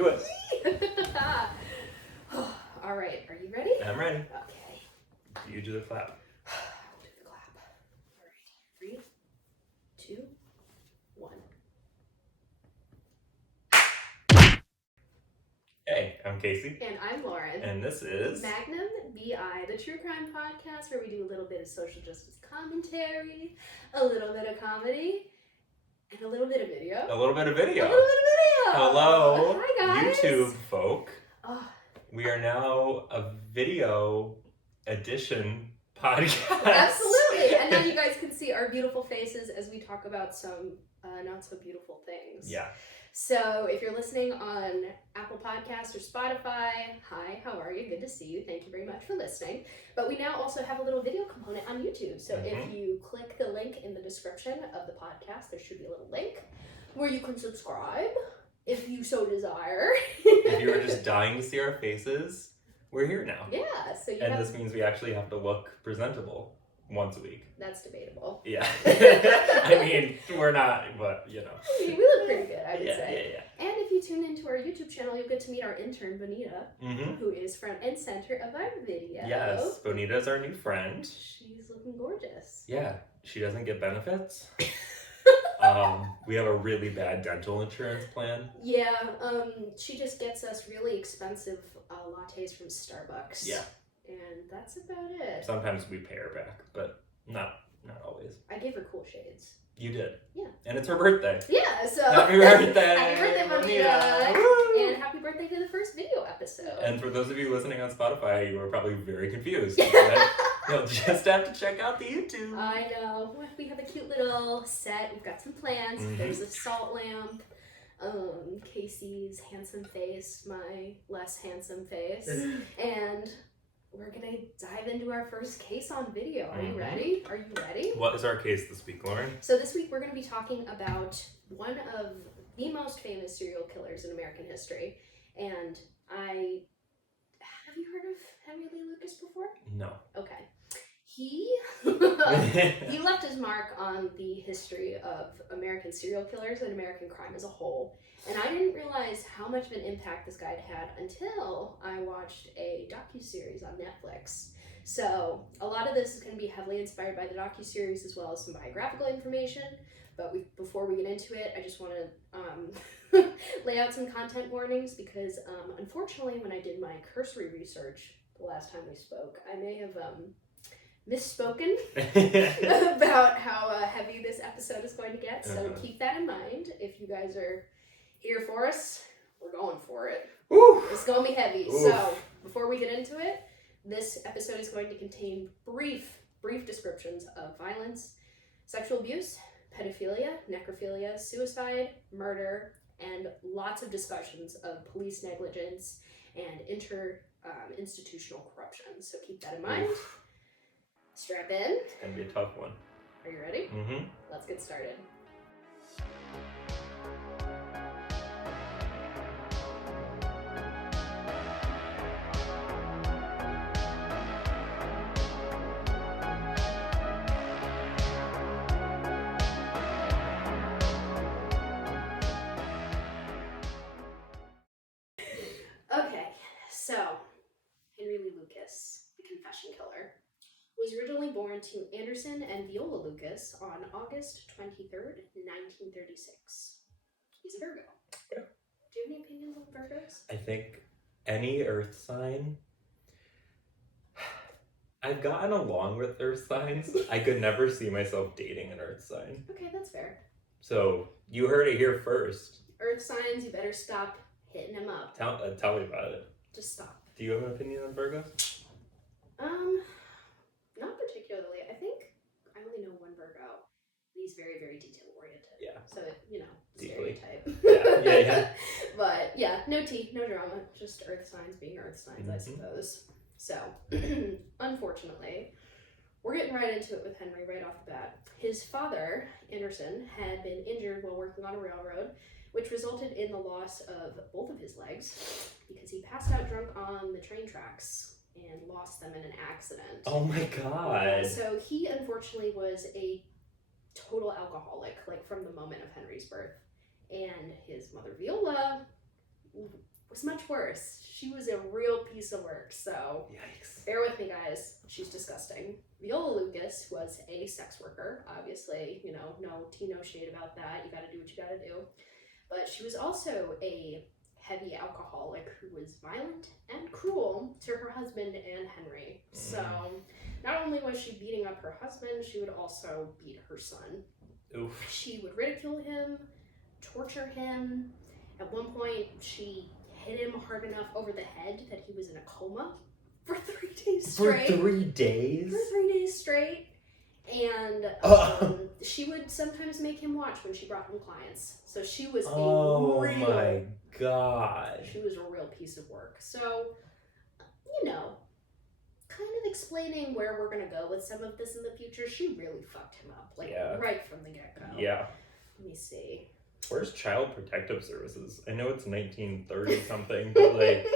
Do it. All right, are you ready? I'm ready. Okay. You do the clap. I'll do the clap. All right, 3, 2, 1. Hey, I'm Casey. And I'm Lauren. And this is Magnum B.I, the true crime podcast where we do a little bit of social justice commentary, a little bit of comedy, and a little bit of video. a little bit of video. A little bit of video. Hello, Hi, guys. YouTube folk. Oh. We are now a video edition podcast. Absolutely. And now you guys can see our beautiful faces as we talk about some not so beautiful things. Yeah. So if you're listening on Apple Podcasts or Spotify, hi, how are you? Good to see you. Thank you very much for listening. But we now also have a little video component on YouTube. So if you click the link in the description of the podcast, there should be a little link where you can subscribe if you so desire. If you were just dying to see our faces, we're here now. Yeah. So you And have... this means we actually have to look presentable once a week. That's debatable. Yeah. I mean, we're not, but you know. I mean, we look pretty good, I would say. Yeah. And if you tune into our YouTube channel, you'll get to meet our intern, Bonita, who is front and center of our video. Yes, Bonita's our new friend. She's looking gorgeous. Yeah, she doesn't get benefits. We have a really bad dental insurance plan. Yeah, she just gets us really expensive lattes from Starbucks. Yeah. And that's about it. Sometimes we pay her back, but not always. I gave her cool shades. You did. Yeah. And it's her birthday. Yeah, so... Happy birthday! Happy birthday, Bonita! Woo! And happy birthday to the first video episode. And for those of you listening on Spotify, you are probably very confused. You'll just have to check out the YouTube. I know. We have a cute little set. We've got some plants. There's a salt lamp. Casey's handsome face, my less handsome face. And we're going to dive into our first case on video. Are you ready? Are you ready? What is our case this week, Lauren? So this week we're going to be talking about one of the most famous serial killers in American history. And have you heard of Henry Lee Lucas before? No. Okay. He left his mark on the history of American serial killers and American crime as a whole. And I didn't realize how much of an impact this guy had until I watched a docuseries on Netflix. So a lot of this is going to be heavily inspired by the docuseries as well as some biographical information. But before we get into it, I just want to lay out some content warnings because unfortunately when I did my cursory research the last time we spoke, I may have misspoken about how heavy this episode is going to get. So keep that in mind. If you guys are here for us, we're going for it. Ooh. It's going to be heavy. Oof. So before we get into it, this episode is going to contain brief descriptions of violence, sexual abuse, pedophilia, necrophilia, suicide, murder, and lots of discussions of police negligence and institutional corruption. So keep that in mind. Oof. Strap in. It's going to be a tough one. Are you ready? Mm-hmm. Let's get started. Okay, so Henry Lee Lucas, the confession killer, was originally born to Anderson and Viola Lucas on August 23rd, 1936. He's a Virgo. Yeah. Do you have any opinions on Virgos? I think any earth sign... I've gotten along with earth signs. I could never see myself dating an earth sign. Okay, that's fair. So, you heard it here first. Earth signs, you better stop hitting them up. Tell me about it. Just stop. Do you have an opinion on Virgos? Not particularly. I think I only know one Virgo. He's very, very detail-oriented. Yeah. So, Deeply. stereotype. Yeah. But, yeah, no tea, no drama. Just earth signs being earth signs, I suppose. So, unfortunately, we're getting right into it with Henry right off the bat. His father, Anderson, had been injured while working on a railroad, which resulted in the loss of both of his legs because he passed out drunk on the train tracks and lost them in an accident. Oh my god. So he unfortunately was a total alcoholic, like from the moment of Henry's birth. And his mother Viola was much worse. She was a real piece of work, so Yikes. bear with me, guys. She's disgusting. Viola Lucas was a sex worker, obviously. You know, no shade about that. You gotta do what you gotta do. But she was also a heavy alcoholic who was violent and cruel to her husband and Henry. So, not only was she beating up her husband, she would also beat her son. Oof. She would ridicule him, torture him. At one point, she hit him hard enough over the head that he was in a coma for 3 days straight. For 3 days? For 3 days straight. And she would sometimes make him watch when she brought him clients. So she was my god. She was a real piece of work. So, you know, kind of explaining where we're going to go with some of this in the future, she really fucked him up. Like, right from the get-go. Yeah. Let me see. Where's Child Protective Services? I know it's 1930 something, but like...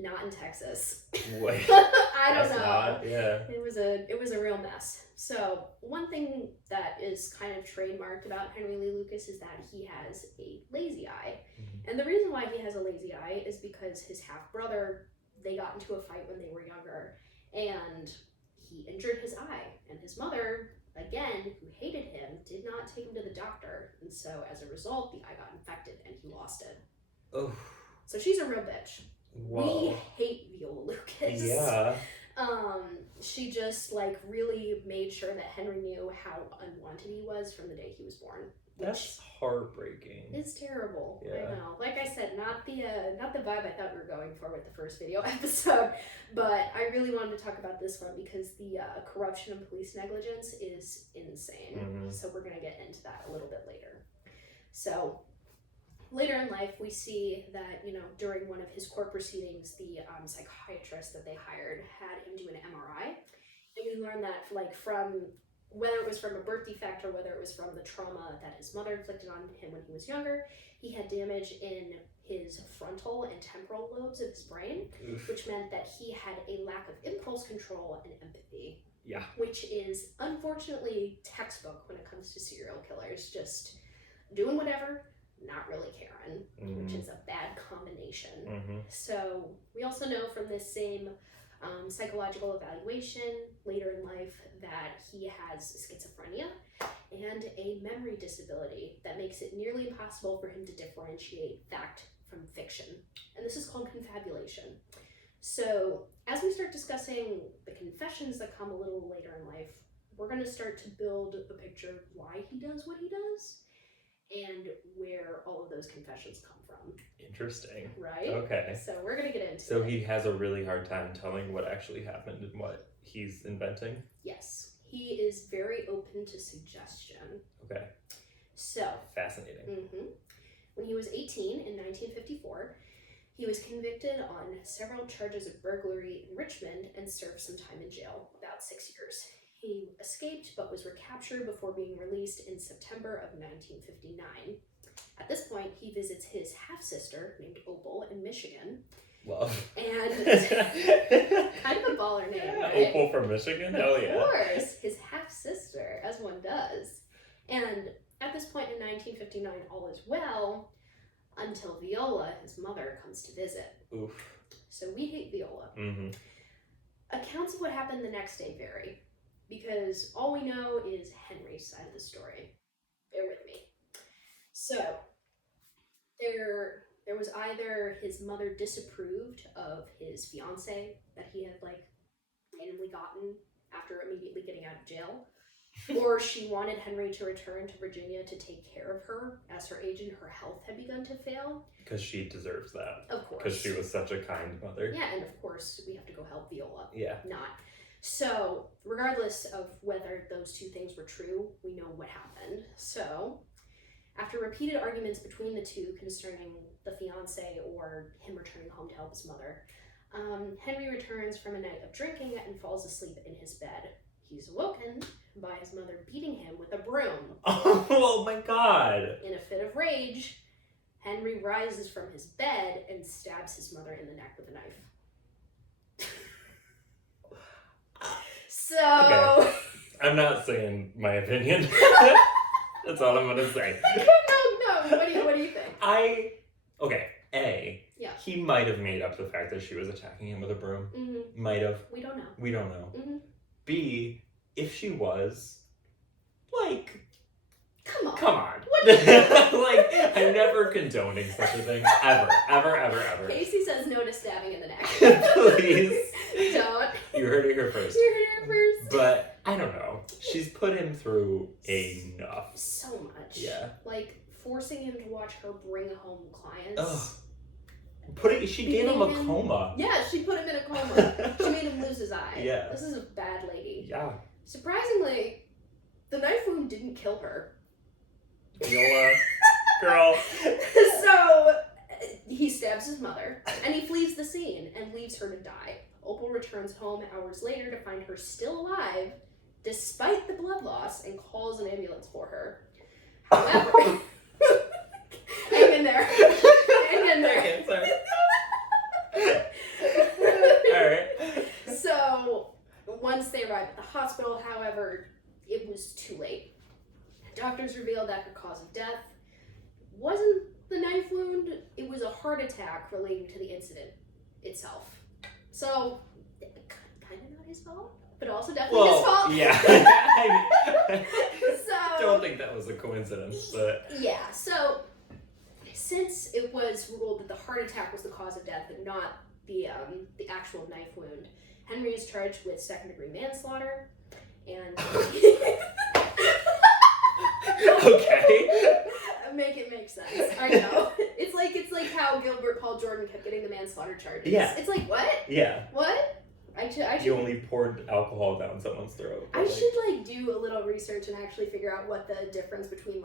Not in Texas. Wait. I don't know. Not, yeah. It was a real mess. So one thing that is kind of trademarked about Henry Lee Lucas is that he has a lazy eye. Mm-hmm. And the reason why he has a lazy eye is because his half-brother, they got into a fight when they were younger, and he injured his eye. And his mother, again, who hated him, did not take him to the doctor. And so as a result, the eye got infected and he lost it. Oh. So she's a real bitch. Whoa. We hate Viola Lucas. Yeah. She just like really made sure that Henry knew how unwanted he was from the day he was born. That's heartbreaking. It's terrible. Yeah. I know. Like I said, not the vibe I thought we were going for with the first video episode, but I really wanted to talk about this one because the corruption and police negligence is insane. Mm-hmm. So we're gonna get into that a little bit later. So. Later in life, we see that, you know, during one of his court proceedings, the psychiatrist that they hired had him do an MRI. And we learned that, like, from whether it was from a birth defect or whether it was from the trauma that his mother inflicted on him when he was younger, he had damage in his frontal and temporal lobes of his brain, which meant that he had a lack of impulse control and empathy. Yeah. Which is, unfortunately, textbook when it comes to serial killers. Just doing whatever, not really caring, which is a bad combination. So we also know from this same psychological evaluation later in life that he has schizophrenia and a memory disability that makes it nearly impossible for him to differentiate fact from fiction. And this is called confabulation. So as we start discussing the confessions that come a little later in life, we're going to start to build a picture of why he does what he does and where all of those confessions come from. Interesting. Right? Okay. So we're going to get into it. So he has a really hard time telling what actually happened and what he's inventing? Yes. He is very open to suggestion. Okay. So. Fascinating. When he was 18 in 1954, he was convicted on several charges of burglary in Richmond and served some time in jail, about 6 years. He escaped but was recaptured before being released in September of 1959. At this point, he visits his half-sister named Opal in Michigan. Love. And kind of a baller name, yeah, right? Opal from Michigan? Hell yeah. Of course, his half-sister, as one does. And at this point in 1959, all is well until Viola, his mother, comes to visit. Oof. So we hate Viola. Accounts of what happened the next day vary, because all we know is Henry's side of the story. Bear with me. So, there was either his mother disapproved of his fiance that he had, like, randomly gotten after immediately getting out of jail, or she wanted Henry to return to Virginia to take care of her as her age and her health had begun to fail. Because she deserves that. Of course. Because she was such a kind mother. Yeah, and of course, we have to go help Viola. Yeah. Not. So, regardless of whether those two things were true, we know what happened. So, after repeated arguments between the two concerning the fiancé or him returning home to help his mother, Henry returns from a night of drinking and falls asleep in his bed. He's awoken by his mother beating him with a broom. Oh my god! In a fit of rage, Henry rises from his bed and stabs his mother in the neck with a knife. So... Okay. I'm not saying my opinion. That's all I'm gonna say. No. What do you think? Okay, A, Yeah. he might have made up the fact that she was attacking him with a broom. Mm-hmm. Might have. We don't know. We don't know. Mm-hmm. B, if she was, like... Come on. Like, I'm never condoning such a thing. Ever. Casey says no to stabbing in the neck. Please. Don't. You heard it here first. You heard it first. But, I don't know. She's put him through enough. So much. Yeah. Like, forcing him to watch her bring home clients. Ugh. She gave him a coma. Yeah, she put him in a coma. She made him lose his eye. Yeah. This is a bad lady. Yeah. Surprisingly, the knife wound didn't kill her. Viola, girl. So, he stabs his mother, and he flees the scene and leaves her to die. Opal returns home hours later to find her still alive, despite the blood loss, and calls an ambulance for her. However, hang in there. Sorry. Alright. So, once they arrive at the hospital, however, it was too late. Doctors revealed that her cause of death wasn't the knife wound, it was a heart attack relating to the incident itself. So, kind of not his fault, but also definitely his fault. Yeah. So, don't think that was a coincidence, but... Yeah, so, since it was ruled that the heart attack was the cause of death and not the actual knife wound, Henry is charged with second-degree manslaughter, and... Okay. Make it make sense. I know. It's like how Gilbert Paul Jordan kept getting the manslaughter charges. Yeah. It's like, what? Yeah. What? I should. You only poured alcohol down someone's throat. I should do a little research and actually figure out what the difference between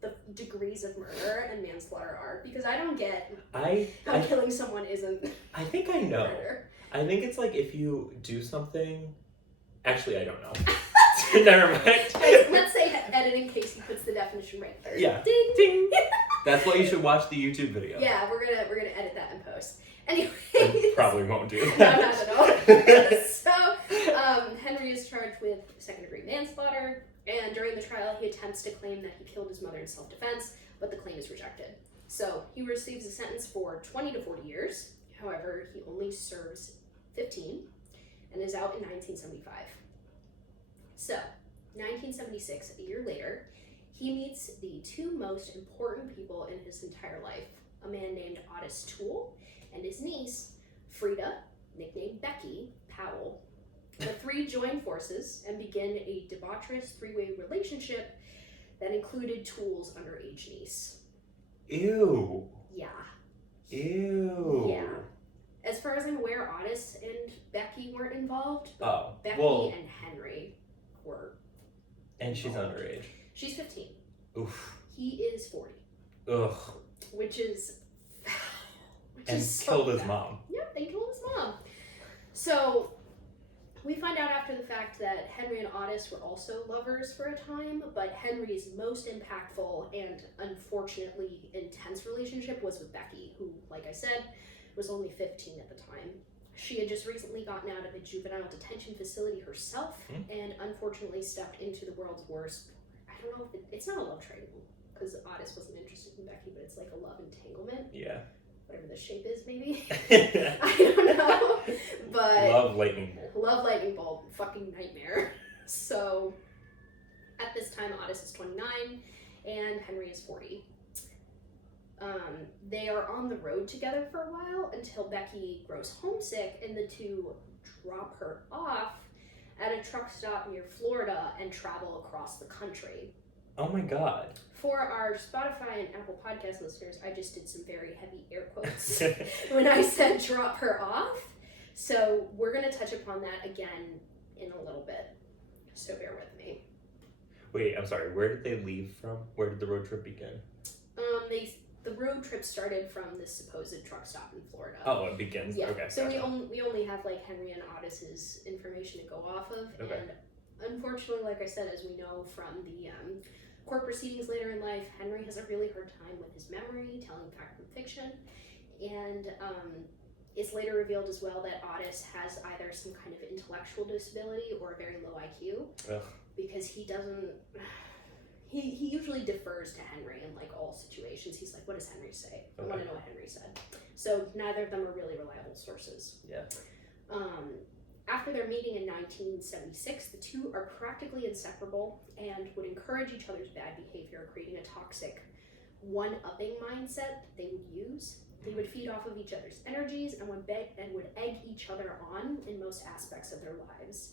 the degrees of murder and manslaughter are, because I don't get how killing someone isn't. I think I know. Murder. I think it's like if you do something. Actually, I don't know. Never mind. Let's say editing Casey puts the definition right there. Yeah. Ding ding. That's why you should watch the YouTube video. Yeah, we're gonna edit that in post. Anyway. Probably won't do that. No, not at all. So, Henry is charged with second-degree manslaughter, and during the trial, he attempts to claim that he killed his mother in self-defense, but the claim is rejected. So, he receives a sentence for 20 to 40 years. However, he only serves 15 and is out in 1975. So, 1976, a year later, he meets the two most important people in his entire life, a man named Otis Toole and his niece, Frida, nicknamed Becky Powell. The three join forces and begin a debaucherous three-way relationship that included Toole's underage niece. Ew. Yeah. Ew. Yeah. As far as I'm aware, Otis and Becky weren't involved. Oh. Becky and Henry were. And she's underage. She's 15. Oof. He is 40. Ugh. Which is and so killed his bad. mom. Yep, they killed his mom. So, we find out after the fact that Henry and Otis were also lovers for a time, but Henry's most impactful and unfortunately intense relationship was with Becky, who, like I said, was only 15 at the time. She had just recently gotten out of a juvenile detention facility herself, and unfortunately stepped into the world's worst. I don't know if it's not a love triangle, because Otis wasn't interested in Becky, but it's like a love entanglement. Yeah. Whatever the shape is, maybe. I don't know. But love lightning bolt. Love lightning bolt. Fucking nightmare. So, at this time, Otis is 29 and Henry is 40. They are on the road together for a while until Becky grows homesick and the two drop her off at a truck stop near Florida and travel across the country. Oh my god. For our Spotify and Apple Podcast listeners, I just did some very heavy air quotes when I said drop her off. So we're going to touch upon that again in a little bit. So bear with me. Wait, I'm sorry. Where did they leave from? Where did the road trip begin? The road trip started from this supposed truck stop in Florida. Oh, it begins? Yeah. Okay. So gotcha. we only have like Henry and Otis's information to go off of. Okay. And unfortunately, like I said, as we know from the court proceedings later in life, Henry has a really hard time with his memory, telling fact from fiction. And it's later revealed as well that Otis has either some kind of intellectual disability or a very low IQ. Ugh. Because he doesn't... He usually defers to Henry in like all situations. He's like, like, what does Henry say? I Okay. want to know what Henry said. So neither of them are really reliable sources. Yeah. After their meeting in 1976, the two are practically inseparable and would encourage each other's bad behavior, creating a toxic one-upping mindset they would use. They would feed off of each other's energies and would egg each other on in most aspects of their lives.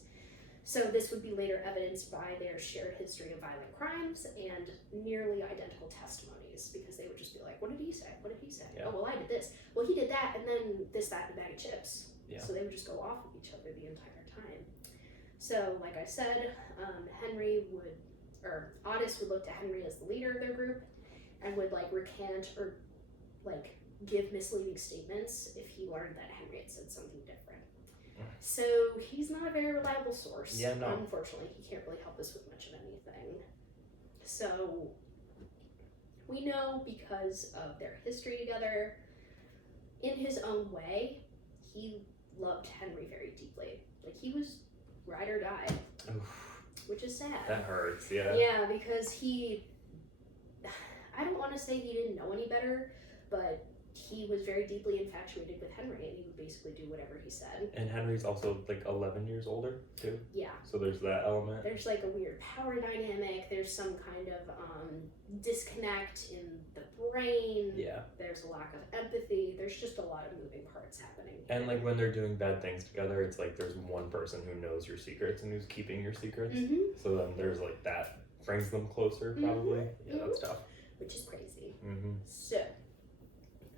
So this would be later evidenced by their shared history of violent crimes and nearly identical testimonies, because they would just be like, what did he say? What did he say? Yeah. Oh, well, I did this. Well, he did that, and then this, that, and a bag of chips. Yeah. So they would just go off of each other the entire time. So, like I said, Otis would look to Henry as the leader of their group and would like recant or like give misleading statements if he learned that Henry had said something different. So he's not a very reliable source. Yeah, no. Unfortunately, he can't really help us with much of anything. So we know because of their history together, in his own way, he loved Henry very deeply. Like, he was ride or die. Oof. Which is sad. That hurts, yeah. Yeah, because I don't want to say he didn't know any better, but he was very deeply infatuated with Henry, and he would basically do whatever he said. And Henry's also like 11 years older too. Yeah. So there's that element. There's like a weird power dynamic. There's some kind of disconnect in the brain. Yeah. There's a lack of empathy. There's just a lot of moving parts happening. And like when they're doing bad things together, it's like there's one person who knows your secrets and who's keeping your secrets. Mm-hmm. So then there's like that brings them closer, probably. Mm-hmm. Yeah, that's tough. Which is crazy. Mm-hmm. So,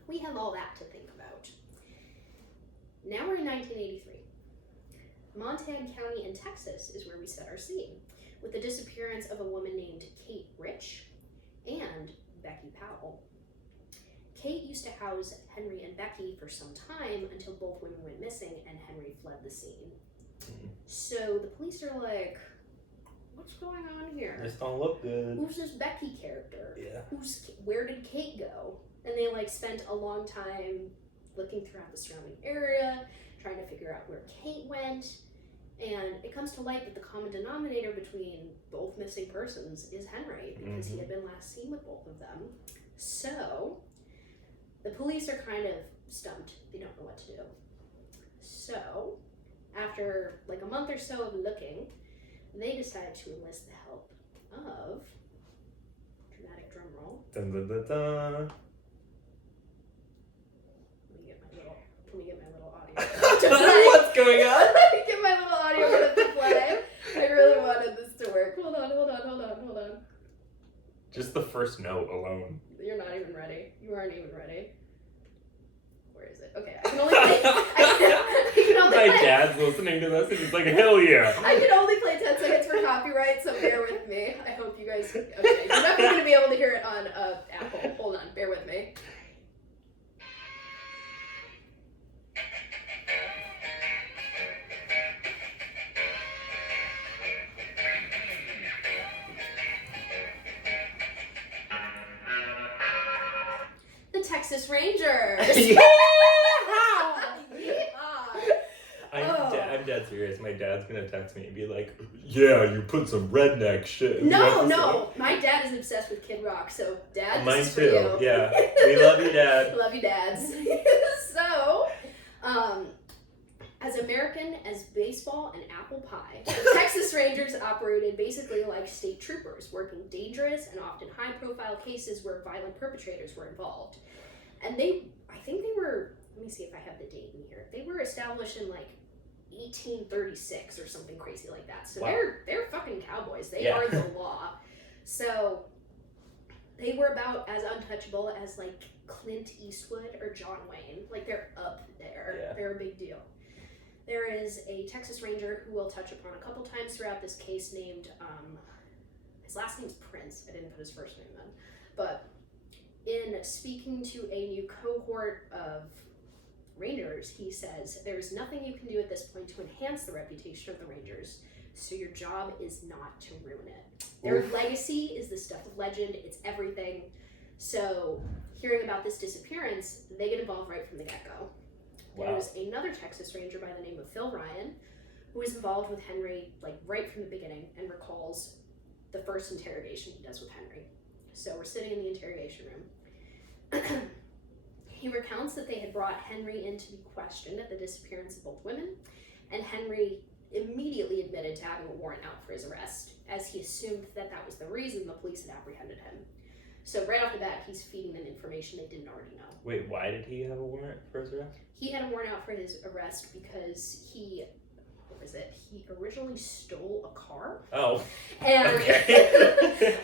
we have all that to think about. Now we're in 1983. Montague County in Texas is where we set our scene, with the disappearance of a woman named Kate Rich and Becky Powell. Kate used to house Henry and Becky for some time until both women went missing and Henry fled the scene. Mm-hmm. So the police are like, what's going on here? This don't look good. Who's this Becky character? Yeah. Where did Kate go? And they like spent a long time looking throughout the surrounding area, trying to figure out where Kate went. And it comes to light that the common denominator between both missing persons is Henry, because he had been last seen with both of them. So the police are kind of stumped. They don't know what to do. So after like a month or so of looking, they decided to enlist the help of, dramatic drum roll. Dun, dun, dun, dun. Can we get my little audio? What's going on? Get my little audio clip to play. I really wanted this to work. Hold on. Just the first note alone. You're not even ready. You aren't even ready. Where is it? Okay, I can only play. My dad's listening to this and he's like, hell yeah. I can only play 10 seconds for copyright, so bear with me. I hope you guys. Okay, you're not going to be able to hear it on Apple. Hold on, bear with me. Texas Rangers. Yeah! Oh. I'm dead serious. My dad's gonna text me and be like, yeah, you put some redneck shit in the episode. No. My dad is obsessed with Kid Rock, so Dad, Mine this is for too. you. Yeah. We love you, Dad. Love you, dads. So, as American as baseball and apple pie, Texas Rangers operated basically like state troopers, working dangerous and often high-profile cases where violent perpetrators were involved. And I think they were, let me see if I have the date in here. They were established in like 1836 or something crazy like that. So wow. they're fucking cowboys. They are the law. So they were about as untouchable as like Clint Eastwood or John Wayne. Like, they're up there. Yeah. They're a big deal. There is a Texas Ranger who we'll touch upon a couple times throughout this case named, his last name's Prince. I didn't put his first name in. But in speaking to a new cohort of Rangers, he says, there is nothing you can do at this point to enhance the reputation of the Rangers, so your job is not to ruin it. Their legacy is the stuff of legend. It's everything. So hearing about this disappearance, they get involved right from the get-go. Wow. There's another Texas Ranger by the name of Phil Ryan, who is involved with Henry like right from the beginning and recalls the first interrogation he does with Henry. So we're sitting in the interrogation room, He recounts that they had brought Henry in to be questioned at the disappearance of both women, and Henry immediately admitted to having a warrant out for his arrest, as he assumed that that was the reason the police had apprehended him. So right off the bat, he's feeding them information they didn't already know. Wait, why did he have a warrant for his arrest? He had a warrant out for his arrest because he originally stole a car. Oh, and okay.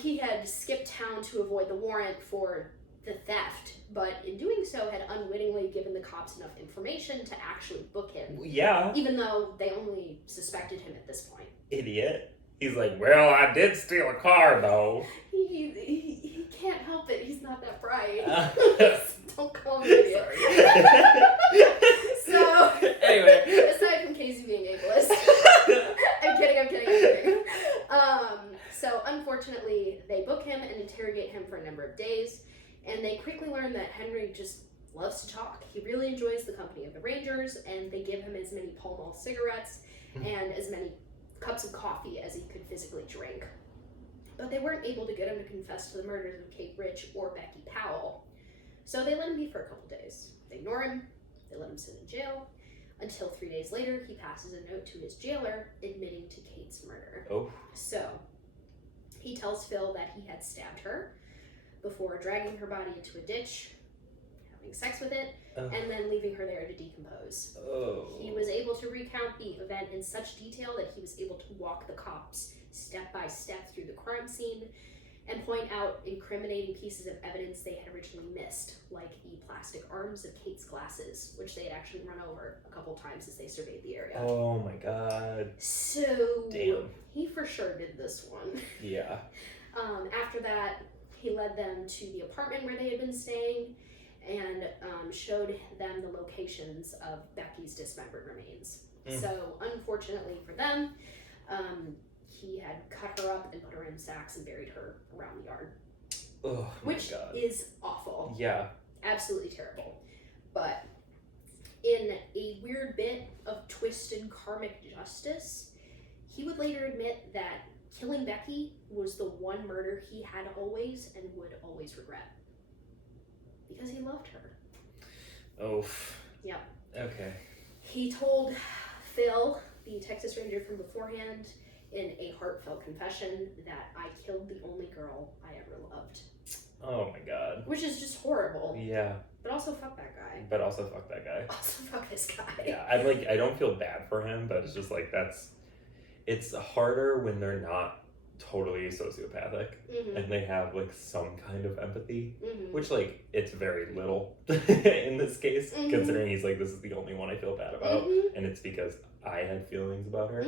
He had skipped town to avoid the warrant for the theft, but in doing so had unwittingly given the cops enough information to actually book him. Yeah. Even though they only suspected him at this point. Idiot. He's like, well, I did steal a car, though. He can't help it. He's not that bright. Don't call me Sorry. So, anyway. aside from Casey being ableist. I'm kidding. So, unfortunately, they book him and interrogate him for a number of days, and they quickly learn that Henry just loves to talk. He really enjoys the company of the Rangers, and they give him as many Pall Mall cigarettes and as many cups of coffee as he could physically drink. But they weren't able to get him to confess to the murders of Kate Rich or Becky Powell. So they let him be for a couple days. They ignore him, they let him sit in jail, until 3 days later he passes a note to his jailer admitting to Kate's murder. Oh. So he tells Phil that he had stabbed her before dragging her body into a ditch, having sex with it, and then leaving her there to decompose. Oh. He was able to recount the event in such detail that he was able to walk the cops step by step through the crime scene and point out incriminating pieces of evidence they had originally missed, like the plastic arms of Kate's glasses, which they had actually run over a couple times as they surveyed the area. Oh my god. So, damn. He for sure did this one. Yeah. After that, he led them to the apartment where they had been staying and showed them the locations of Becky's dismembered remains. So, unfortunately for them, he had cut her up and put her in sacks and buried her around the yard. Oh, which my God. is awful. Yeah. Absolutely terrible. But in a weird bit of twisted karmic justice, he would later admit that killing Becky was the one murder he had always and would always regret. Because he loved her. Oh. Yep. Okay. He told Phil, the Texas Ranger from beforehand, in a heartfelt confession that I killed the only girl I ever loved. Oh my god. Which is just horrible. Yeah. But also fuck that guy. But also fuck that guy. Also fuck this guy. Yeah, I don't feel bad for him, but it's just like it's harder when they're not totally sociopathic and they have like some kind of empathy, which like it's very little in this case, considering he's like, this is the only one I feel bad about, and it's because I had feelings about her,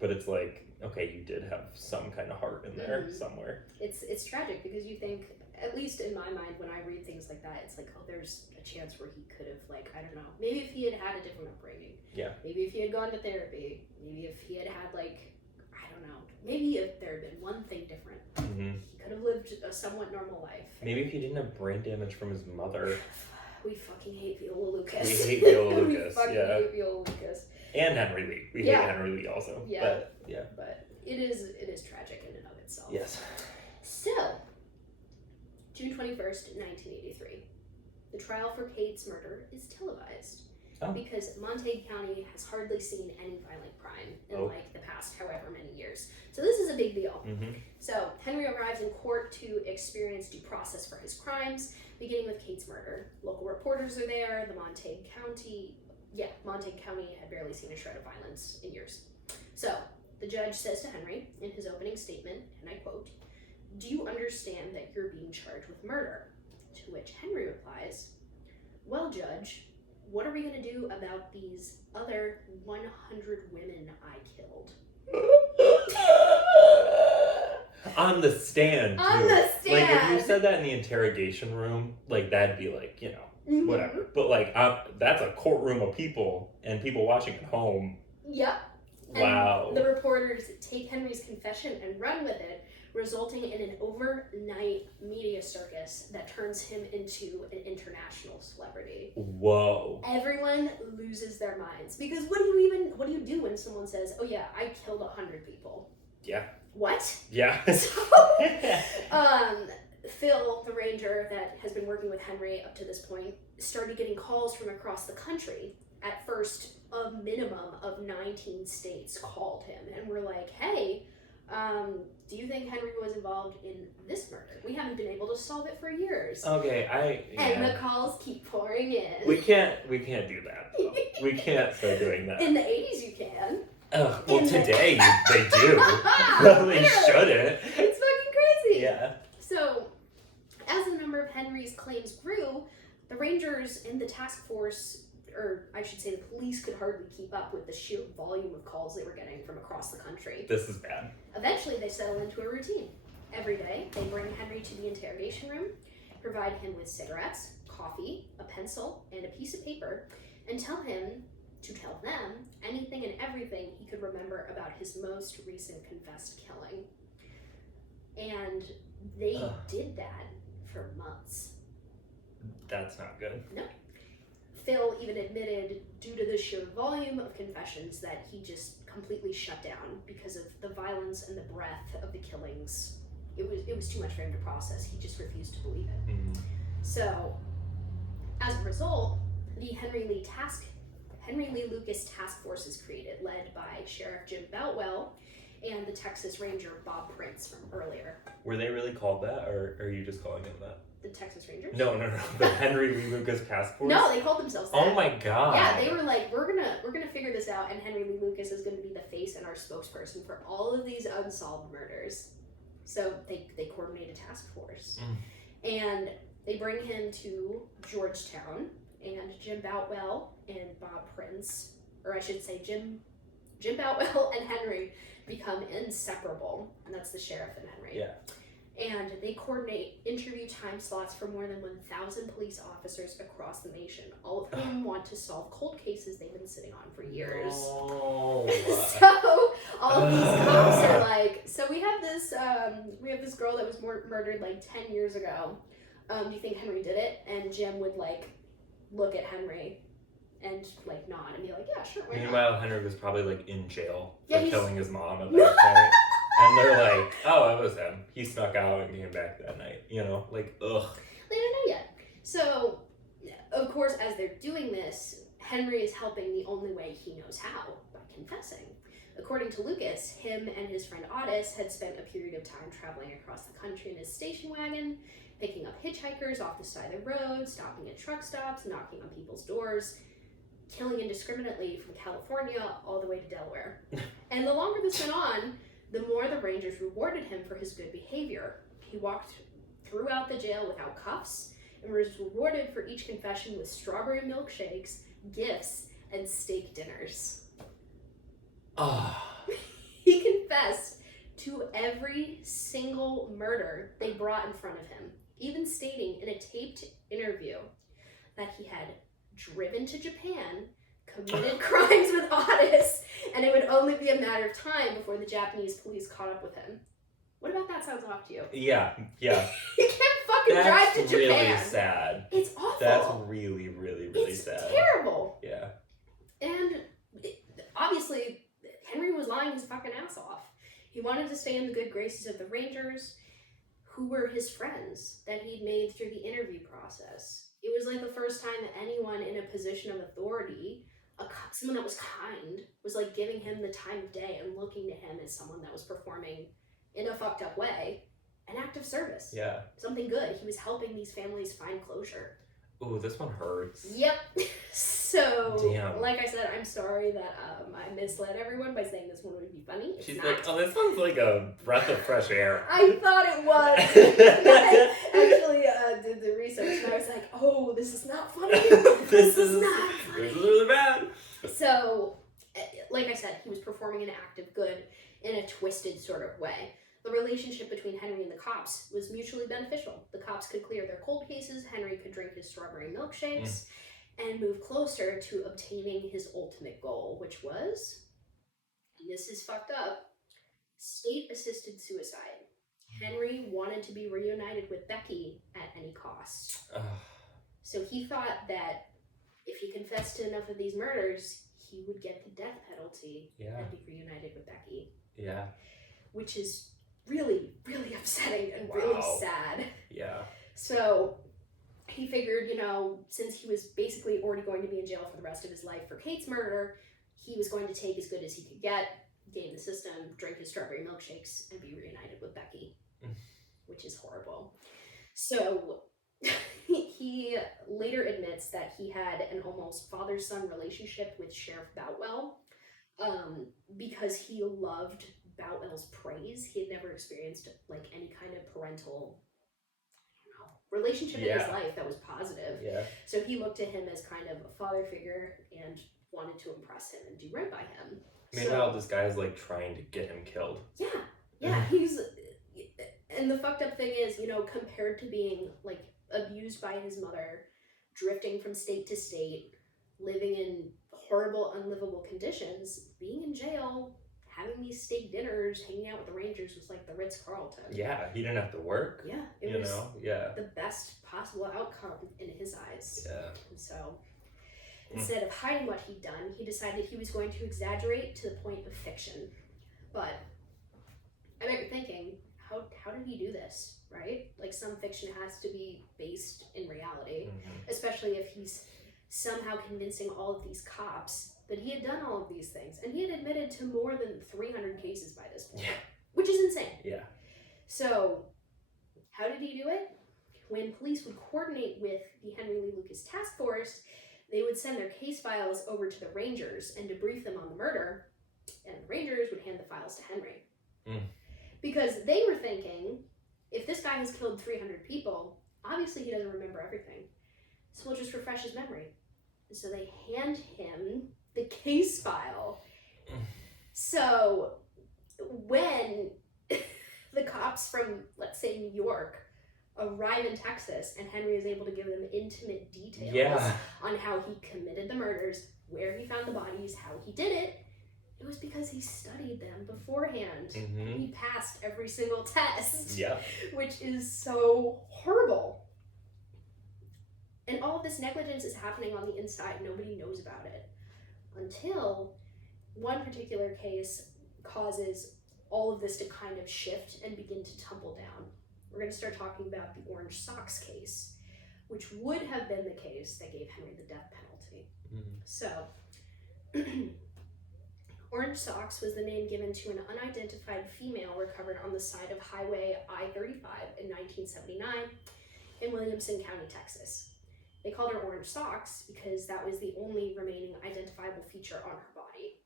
but it's like, okay, you did have some kind of heart in there somewhere. It's tragic because you think, at least in my mind, when I read things like that, it's like, oh, there's a chance where he could have, like, I don't know, maybe if he had had a different upbringing. Yeah. Maybe if he had gone to therapy. Maybe if he had had, like, I don't know, maybe if there had been one thing different. He could have lived a somewhat normal life. Maybe if he didn't have brain damage from his mother. We fucking hate Viola Lucas. We hate Viola Lucas, we fucking hate Viola Lucas. And Henry Lee. We hate Henry Lee also. Yeah. But But it is tragic in and of itself. Yes. So, June 21st, 1983. The trial for Kate's murder is televised because Montague County has hardly seen any violent crime in like the past however many years. So this is a big deal. So Henry arrives in court to experience due process for his crimes, beginning with Kate's murder. Local reporters are there. Montague County had barely seen a shred of violence in years. So the judge says to Henry in his opening statement, and I quote, "Do you understand that you're being charged with murder?" To which Henry replies, "Well, Judge, what are we going to do about these other 100 women I killed?" On the stand, too. On the stand! Like, if you said that in the interrogation room, like, that'd be like, you know, whatever. But, like, that's a courtroom of people, and people watching at home. Yep. Wow. And the reporters take Henry's confession and run with it, resulting in an overnight media circus that turns him into an international celebrity. Whoa. Everyone loses their minds because what do you do when someone says, "Oh yeah, I killed 100 people"? Yeah. What? Yeah. So, Phil, the ranger that has been working with Henry up to this point, started getting calls from across the country. At first, a minimum of 19 states called him and were like, hey, do you think Henry was involved in this murder? We haven't been able to solve it for years. Okay, And the calls keep pouring in. We can't do that. We can't start doing that. In the 80s you can. Well, today they do. Well, they shouldn't. It's fucking crazy. Yeah. So, as the number of Henry's claims grew, the Rangers and the task force, or I should say the police, could hardly keep up with the sheer volume of calls they were getting from across the country. This is bad. Eventually, they settle into a routine. Every day, they bring Henry to the interrogation room, provide him with cigarettes, coffee, a pencil, and a piece of paper, and tell him to tell them anything and everything he could remember about his most recent confessed killing. And they did that for months. That's not good. No. Phil even admitted, due to the sheer volume of confessions, that he just completely shut down because of the violence and the breadth of the killings. It was too much for him to process. He just refused to believe it. Mm-hmm. So, as a result, the Henry Lee Lucas Task Force is created, led by Sheriff Jim Boutwell and the Texas Ranger Bob Prince from earlier. Were they really called that, or are you just calling them that? The Texas Rangers? No. The Henry Lee Lucas Task Force? No, they called themselves that. Oh my god. Yeah, they were like, we're gonna figure this out, and Henry Lee Lucas is gonna be the face and our spokesperson for all of these unsolved murders. So they coordinate a task force. And they bring him to Georgetown, and Jim Boutwell and Bob Prince, or I should say Jim Boutwell and Henry, become inseparable, and that's the sheriff and Henry. Yeah. And they coordinate interview time slots for more than 1,000 police officers across the nation, all of whom want to solve cold cases they've been sitting on for years. Oh. So all of these cops are like, so we have this girl that was murdered like 10 years ago. Do you think Henry did it? And Jim would like look at Henry and like nod and be like, yeah, sure, why not? Meanwhile, Henry was probably like in jail for Yeah, killing his mom at that point. And they're like, oh, it was him. He snuck out and came back that night. You know, like, ugh. They don't know yet. So, of course, as they're doing this, Henry is helping the only way he knows how, by confessing. According to Lucas, him and his friend Otis had spent a period of time traveling across the country in his station wagon, picking up hitchhikers off the side of the road, stopping at truck stops, knocking on people's doors, killing indiscriminately from California all the way to Delaware. And the longer this went on, the more the Rangers rewarded him for his good behavior. He walked throughout the jail without cuffs and was rewarded for each confession with strawberry milkshakes, gifts, and steak dinners. He confessed to every single murder they brought in front of him, even stating in a taped interview that he had driven to Japan, committed crimes with Otis, and it would only be a matter of time before the Japanese police caught up with him. What about that sounds off to you? Yeah. You can't fucking drive to Japan. That's really sad. It's awful. That's really, really, really it's sad. Terrible. Yeah. And obviously, Henry was lying his fucking ass off. He wanted to stay in the good graces of the Rangers, who were his friends that he'd made through the interview process. It was like the first time that anyone in a position of authority, someone that was kind, was like giving him the time of day and looking to him as someone that was performing in a fucked up way an act of service. Yeah. Something good. He was helping these families find closure. Ooh, this one hurts. Yep. So, damn. Like I said, I'm sorry that I misled everyone by saying this one would be funny. It's She's not. like, oh, this sounds like a breath of fresh air. I thought it was. I actually did the research and I was like, oh, this is not funny. This is not funny. This is really bad. So, like I said, he was performing an act of good in a twisted sort of way. The relationship between Henry and the cops was mutually beneficial. The cops could clear their cold cases, Henry could drink his strawberry milkshakes, and move closer to obtaining his ultimate goal, which was, and this is fucked up, state-assisted suicide. Henry wanted to be reunited with Becky at any cost. So he thought that if he confessed to enough of these murders, he would get the death penalty and be reunited with Becky. Yeah. Which is really, really upsetting and really sad. Yeah. So he figured, since he was basically already going to be in jail for the rest of his life for Kate's murder, he was going to take as good as he could get, game the system, drink his strawberry milkshakes, and be reunited with Becky, which is horrible. So he later admits that he had an almost father-son relationship with Sheriff Boutwell, because he loved Boutwell's praise. He had never experienced like any kind of parental relationship in his life that was positive. Yeah. So he looked at him as kind of a father figure and wanted to impress him and do right by him. Meanwhile, this guy is like trying to get him killed. Yeah, and the fucked up thing is, compared to being like abused by his mother, drifting from state to state, living in horrible, unlivable conditions, being in jail, having these steak dinners, hanging out with the Rangers was like the Ritz-Carlton. Yeah, he didn't have to work. Yeah, it was the best possible outcome in his eyes. Yeah. And so instead of hiding what he'd done, he decided he was going to exaggerate to the point of fiction. But I bet you're thinking, how did he do this, right? Like, some fiction has to be based in reality, especially if he's somehow convincing all of these cops that he had done all of these things. And he had admitted to more than 300 cases by this point, which is insane. Yeah. So how did he do it? When police would coordinate with the Henry Lee Lucas task force, they would send their case files over to the Rangers and debrief them on the murder, and the Rangers would hand the files to Henry. Because they were thinking, if this guy has killed 300 people, obviously he doesn't remember everything. So we'll just refresh his memory. And so they hand him the case file. So when the cops from, let's say, New York arrive in Texas and Henry is able to give them intimate details on how he committed the murders, where he found the bodies, how he did it, it was because he studied them beforehand. He passed every single test, which is so horrible. And all of this negligence is happening on the inside. Nobody knows about it. Until one particular case causes all of this to kind of shift and begin to tumble down. We're going to start talking about the Orange Socks case, which would have been the case that gave Henry the death penalty. So, Orange Socks was the name given to an unidentified female recovered on the side of Highway I-35 in 1979 in Williamson County, Texas. They called her Orange Socks because that was the only remaining identifiable feature on her body.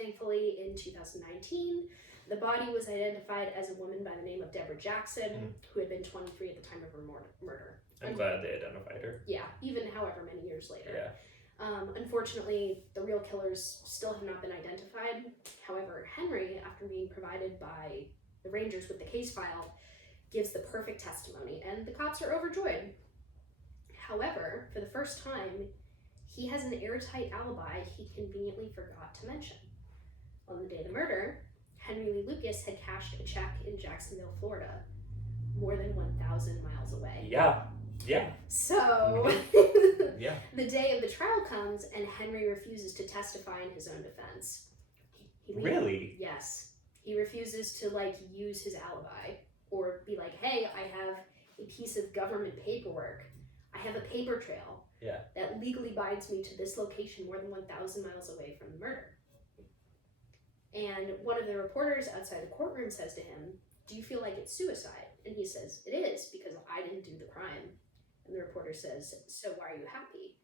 Thankfully, in 2019, the body was identified as a woman by the name of Deborah Jackson, who had been 23 at the time of her murder. I'm glad they identified her. Yeah, even however many years later. Yeah. Unfortunately, the real killers still have not been identified. However, Henry, after being provided by the Rangers with the case file, gives the perfect testimony, and the cops are overjoyed. However, for the first time, he has an airtight alibi he conveniently forgot to mention. On the day of the murder, Henry Lee Lucas had cashed a check in Jacksonville, Florida, more than 1,000 miles away. Yeah. So, the day of the trial comes, and Henry refuses to testify in his own defense. Really? Yes. He refuses to, use his alibi, or be like, hey, I have a piece of government paperwork. I have a paper trail that legally binds me to this location more than 1,000 miles away from the murder. And one of the reporters outside the courtroom says to him, do you feel like it's suicide? And he says, it is, because I didn't do the crime. And the reporter says, so why are you happy?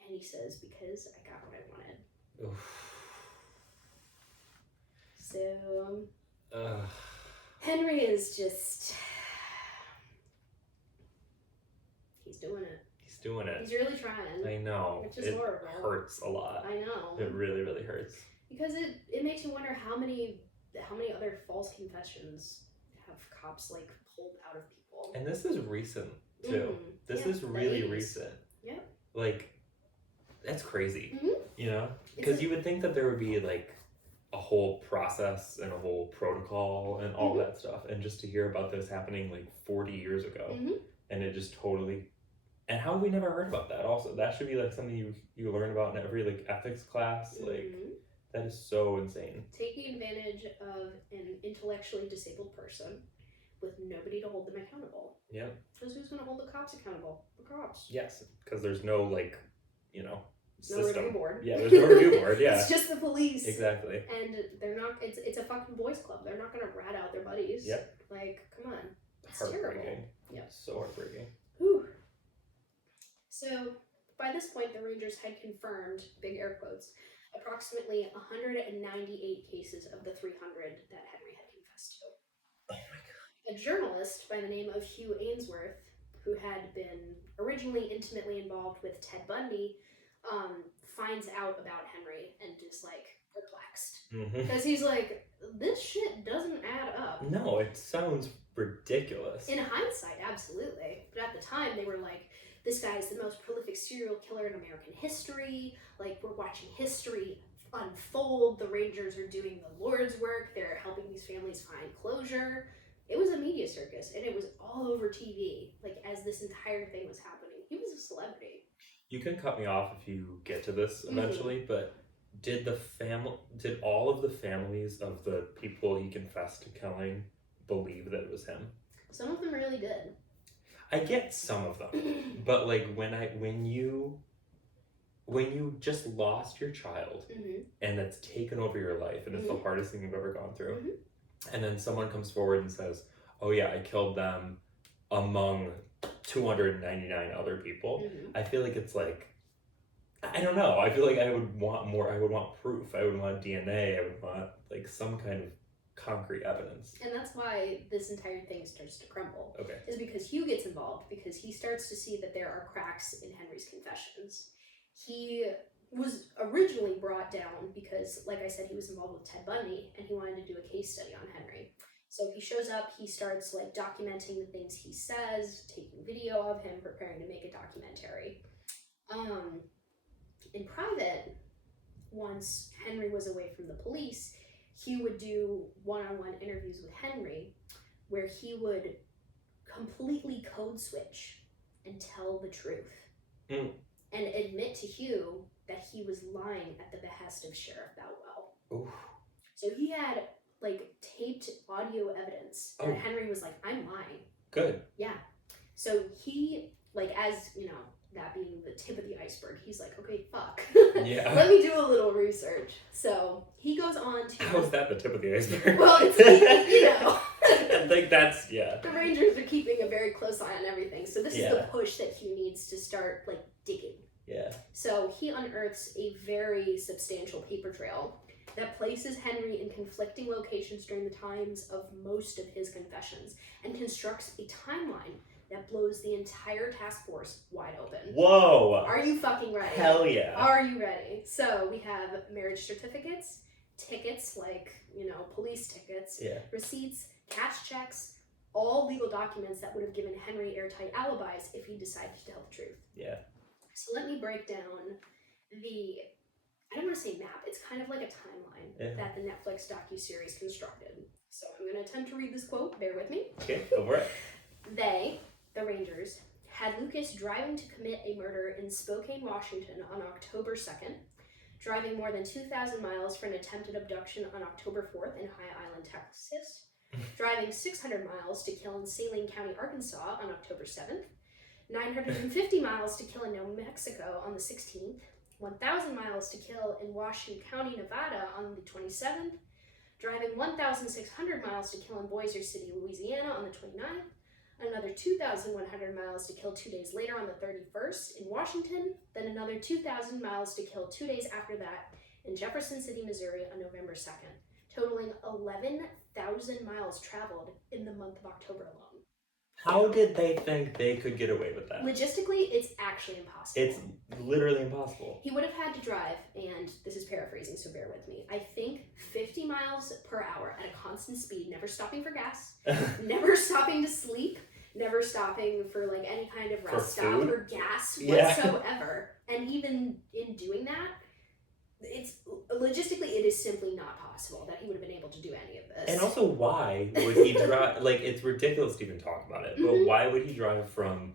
And he says, because I got what I wanted. Oof. So, Henry is just... He's doing it. He's really trying. I know. Which is horrible. It hurts a lot. I know. It really, really hurts. Because it makes you wonder how many other false confessions have cops pulled out of people. And this is recent too. This is really recent. Yeah. That's crazy. You know? Because you would think that there would be a whole process and a whole protocol and all that stuff. And just to hear about this happening 40 years ago. And it just totally... And how have we never heard about that also? That should be something you learn about in every ethics class. That is so insane. Taking advantage of an intellectually disabled person with nobody to hold them accountable. Yep. Because who's going to hold the cops accountable? The cops. Yes, because there's no, like, you know, no review board. Yeah, there's no review board, yeah. It's just the police. Exactly. And they're not, it's a fucking boys club. They're not going to rat out their buddies. Yep. Like, come on. It's heartbreaking. terrible. Yep. So heartbreaking. Whew. So, by this point, the Rangers had confirmed, big air quotes, approximately 198 cases of the 300 that Henry had confessed to. Oh my God. A journalist by the name of Hugh Ainsworth, who had been originally intimately involved with Ted Bundy, finds out about Henry and is like perplexed. Because he's like, this shit doesn't add up. No, it sounds ridiculous. In hindsight, absolutely. But at the time, they were like, this guy is the most prolific serial killer in American history. Like, we're watching history unfold. The Rangers are doing the Lord's work. They're helping these families find closure. It was a media circus, and it was all over TV, like, as this entire thing was happening. He was a celebrity. You can cut me off if you get to this eventually, but did all of the families of the people he confessed to killing believe that it was him? Some of them really did. I get some of them, but like when you just lost your child and it's taken over your life and it's the hardest thing you've ever gone through, and then someone comes forward and says, "Oh yeah, I killed them among 299 other people," I feel like it's like, I don't know. I feel like I would want more. I would want proof. I would want DNA. I would want like some kind of concrete evidence. And that's why this entire thing starts to crumble. Okay. Is because Hugh gets involved, because he starts to see that there are cracks in Henry's confessions. He was originally brought down because, like I said, he was involved with Ted Bundy and he wanted to do a case study on Henry. So he shows up, he starts like documenting the things he says, taking video of him, preparing to make a documentary. In private, once Henry was away from the police, Hugh would do one-on-one interviews with Henry where he would completely code switch and tell the truth and admit to Hugh that he was lying at the behest of Sheriff Boutwell. Oof. So he had like taped audio evidence that Henry was like, I'm lying. Good. Yeah. So he, like, as you know, that being the tip of the iceberg, he's like, okay, fuck. Yeah. Let me do a little research. So he goes on to... How is that the tip of the iceberg? Well, it's, you know. Like, that's, yeah. The Rangers are keeping a very close eye on everything. So this is the push that Hugh needs to start, like, digging. Yeah. So he unearths a very substantial paper trail that places Henry in conflicting locations during the times of most of his confessions and constructs a timeline that blows the entire task force wide open. Whoa! Are you fucking ready? Hell yeah. Are you ready? So we have marriage certificates, tickets like, you know, police tickets, receipts, cash checks, all legal documents that would have given Henry airtight alibis if he decided to tell the truth. Yeah. So let me break down the, I don't want to say map, it's kind of like a timeline that the Netflix docuseries constructed. So I'm going to attempt to read this quote, bear with me. Okay, go for it. They, the Rangers, had Lucas driving to commit a murder in Spokane, Washington on October 2nd, driving more than 2,000 miles for an attempted abduction on October 4th in High Island, Texas, driving 600 miles to kill in Saline County, Arkansas on October 7th, 950 miles to kill in New Mexico on the 16th, 1,000 miles to kill in Washington County, Nevada on the 27th, driving 1,600 miles to kill in Bossier City, Louisiana on the 29th, another 2,100 miles to kill 2 days later on the 31st in Washington, then another 2,000 miles to kill 2 days after that in Jefferson City, Missouri on November 2nd, totaling 11,000 miles traveled in the month of October alone. How did they think they could get away with that? Logistically, it's actually impossible. It's literally impossible. He would have had to drive, and this is paraphrasing, so bear with me, I think 50 miles per hour at a constant speed, never stopping for gas, never stopping to sleep, never stopping for like any kind of rest stop or gas whatsoever. And even in doing that, it's logistically, it is simply not possible that he would have been able to do any of this. And also, why would he drive? Like, it's ridiculous to even talk about it, but why would he drive from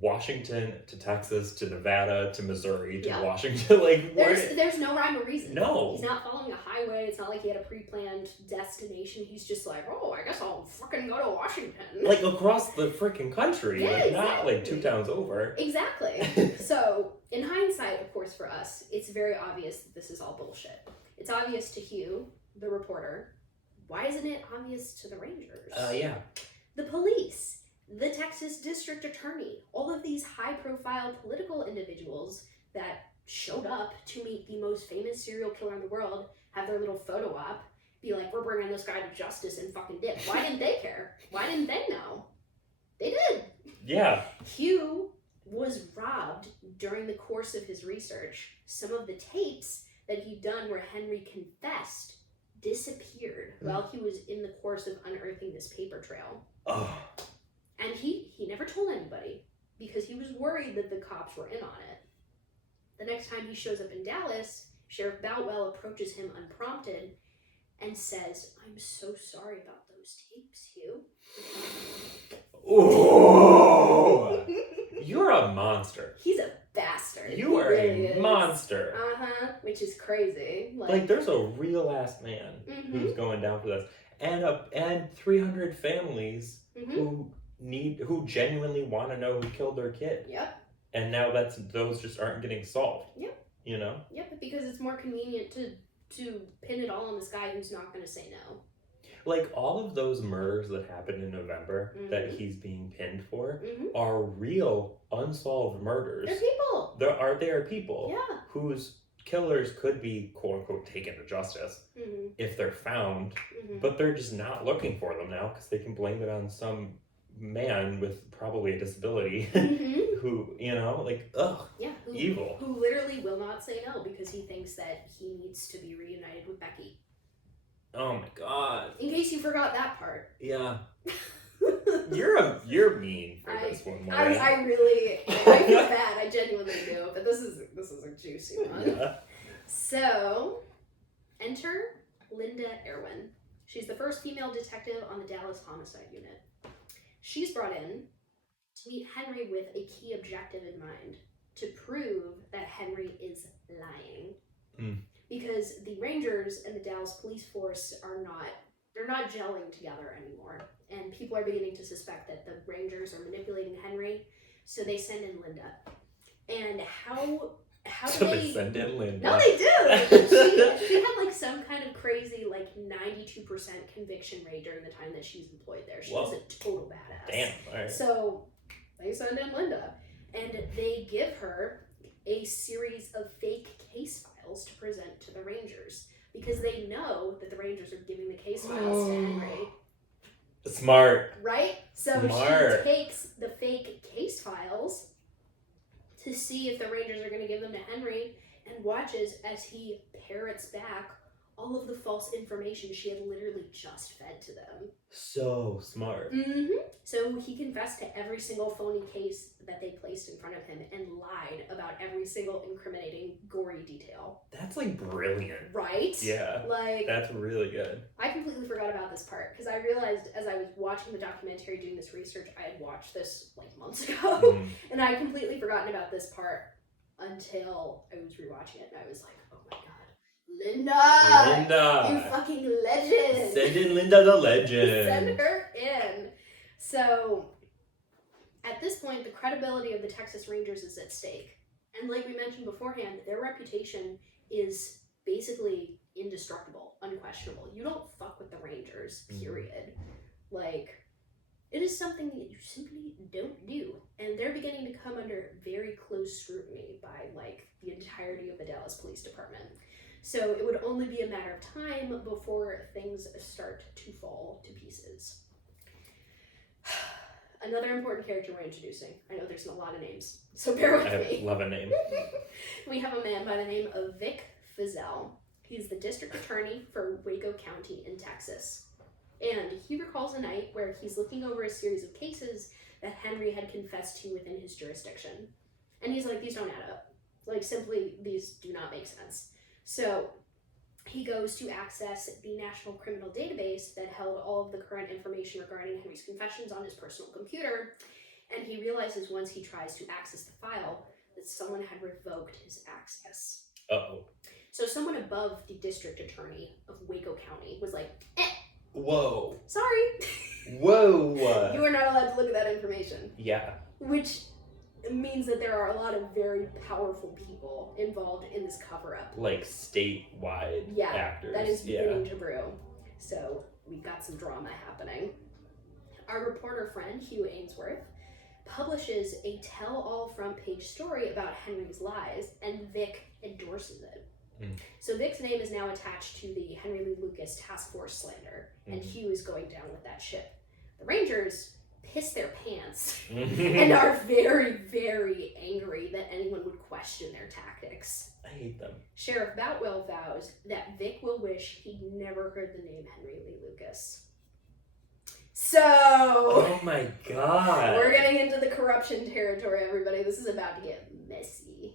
Washington to Texas to Nevada to Missouri to Yeah. Washington. Like, there's no rhyme or reason. No. He's not following a highway. It's not like he had a pre-planned destination. He's just like, oh, I guess I'll fucking go to Washington. Like, across the freaking country. Yeah, like, exactly. Not like 2 towns over. Exactly. So, in hindsight, of course, for us, it's very obvious that this is all bullshit. It's obvious to Hugh, the reporter. Why isn't it obvious to the Rangers? Yeah. The police, the Texas district attorney, all of these high-profile political individuals that showed up to meet the most famous serial killer in the world, have their little photo op, be like, we're bringing this guy to justice and fucking dip. Why didn't they care? Why didn't they know? They did. Yeah. Hugh was robbed during the course of his research. Some of the tapes that he'd done where Henry confessed disappeared while he was in the course of unearthing this paper trail. Oh. And he never told anybody because he was worried that the cops were in on it. The next time he shows up in Dallas, Sheriff Boutwell approaches him unprompted and says, I'm so sorry about those tapes, Hugh. Ooh. You're a monster. He's a bastard. You are really a monster. Which is crazy. Like there's a real ass man who's going down for this, and 300 families who genuinely want to know who killed their kid. Yep. And now those just aren't getting solved. Yep. You know. Yep, because it's more convenient to pin it all on this guy who's not going to say no. Like all of those murders that happened in November that he's being pinned for are real unsolved murders. They're people. There are people whose killers could be quote unquote taken to justice if they're found, but they're just not looking for them now because they can blame it on some man with probably a disability who, evil. Who literally will not say no because he thinks that he needs to be reunited with Becky. Oh my god. In case you forgot that part. Yeah. You're mean for this one, Maureen. I feel bad. I genuinely do, but this is a juicy one. Yeah. So, enter Linda Erwin. She's the first female detective on the Dallas Homicide Unit. She's brought in to meet Henry with a key objective in mind, to prove that Henry is lying. Because the Rangers and the Dallas police force they're not gelling together anymore. And people are beginning to suspect that the Rangers are manipulating Henry, so they send in Linda. And how do they send in Linda? No, they do! She had like some kind of crazy 92% conviction rate during the time that she's employed there. She was a total badass. Damn, alright. So they send in Linda. And they give her a series of fake case files to present to the Rangers because they know that the Rangers are giving the case files to Henry. Smart. Right? So she takes the fake case files to see if the Rangers are going to give them to Henry and watches as he parrots back all of the false information she had literally just fed to them. So smart. So he confessed to every single phony case that they placed in front of him and lied about every single incriminating, gory detail. That's brilliant. Right? Yeah. That's really good. I completely forgot about this part because I realized as I was watching the documentary doing this research, I had watched this months ago. And I had completely forgotten about this part until I was rewatching it and I was like, oh my god. Linda! You fucking legend! Send in Linda the legend! Send her in! So, at this point, the credibility of the Texas Rangers is at stake. And like we mentioned beforehand, their reputation is basically indestructible, unquestionable. You don't fuck with the Rangers, period. It is something that you simply don't do. And they're beginning to come under very close scrutiny by, the entirety of the Dallas Police Department. So it would only be a matter of time before things start to fall to pieces. Another important character we're introducing. I know there's a lot of names, so bear with me. I love a name. We have a man by the name of Vic Feazell. He's the district attorney for Waco County in Texas. And he recalls a night where he's looking over a series of cases that Henry had confessed to within his jurisdiction. And he's like, these don't add up. Simply, these do not make sense. So he goes to access the National Criminal Database that held all of the current information regarding Henry's confessions on his personal computer, And he realizes once he tries to access the file that someone had revoked his access. Uh-oh. So someone above the district attorney of Waco County was like, Whoa. Sorry. Whoa. You are not allowed to look at that information. Yeah. Which means that there are a lot of very powerful people involved in this cover-up. Like statewide actors. That is beginning to brew. So we've got some drama happening. Our reporter friend, Hugh Ainsworth, publishes a tell-all front-page story about Henry's lies, and Vic endorses it. So Vic's name is now attached to the Henry Lee Lucas Task Force slander, and Hugh is going down with that ship. The Rangers piss their pants and are very, very angry that anyone would question their tactics. I hate them. Sheriff Boutwell vows that Vic will wish he'd never heard the name Henry Lee Lucas. So... Oh my god. We're getting into the corruption territory, everybody. This is about to get messy.